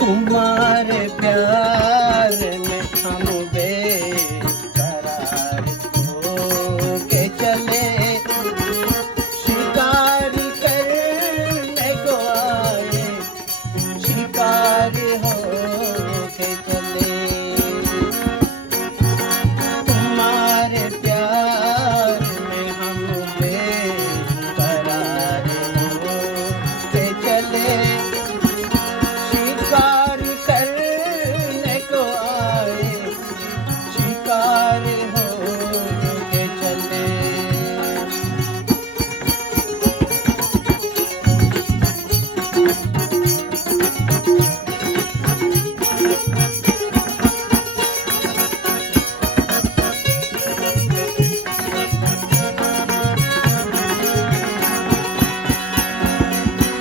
तुम्हारे प्यार में हम बेकरार हो के चले, शिकार करने को आए, शिकार हो के चले। तुम्हारे प्यार में हम बेकरार हो के चले, शिकार करने को आए, शिकार हो के चले।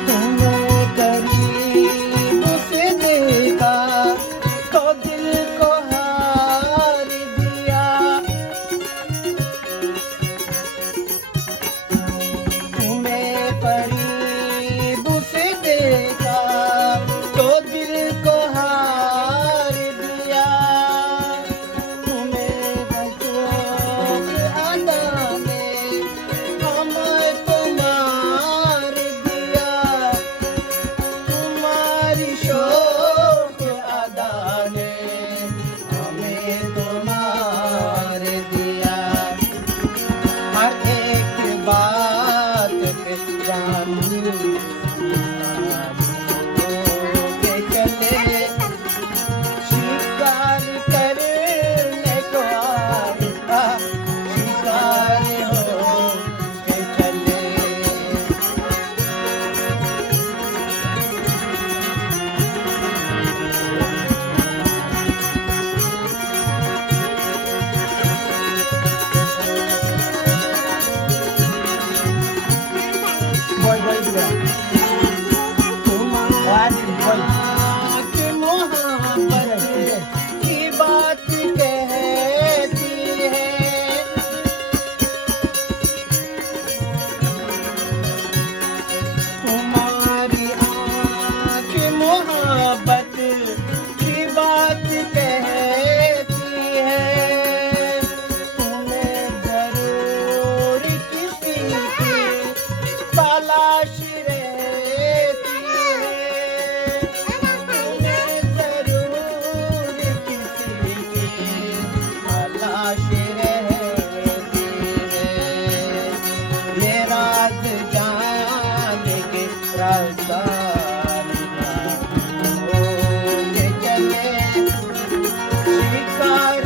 तुम्हें करीब से देखा तो दिल को हार दिया, तुम्हें करीब से देखा तो दिल को हार दिया, तुम्हें बचों के अदा ने हमें तो मार दिया, तुम्हारी शौक अदा ने हमें तो मार दिया। हर एक बात पे जान के चले, शिकार करने को आया, शिकार हो के चले। Boy, boy, boy. Tumawan, boy.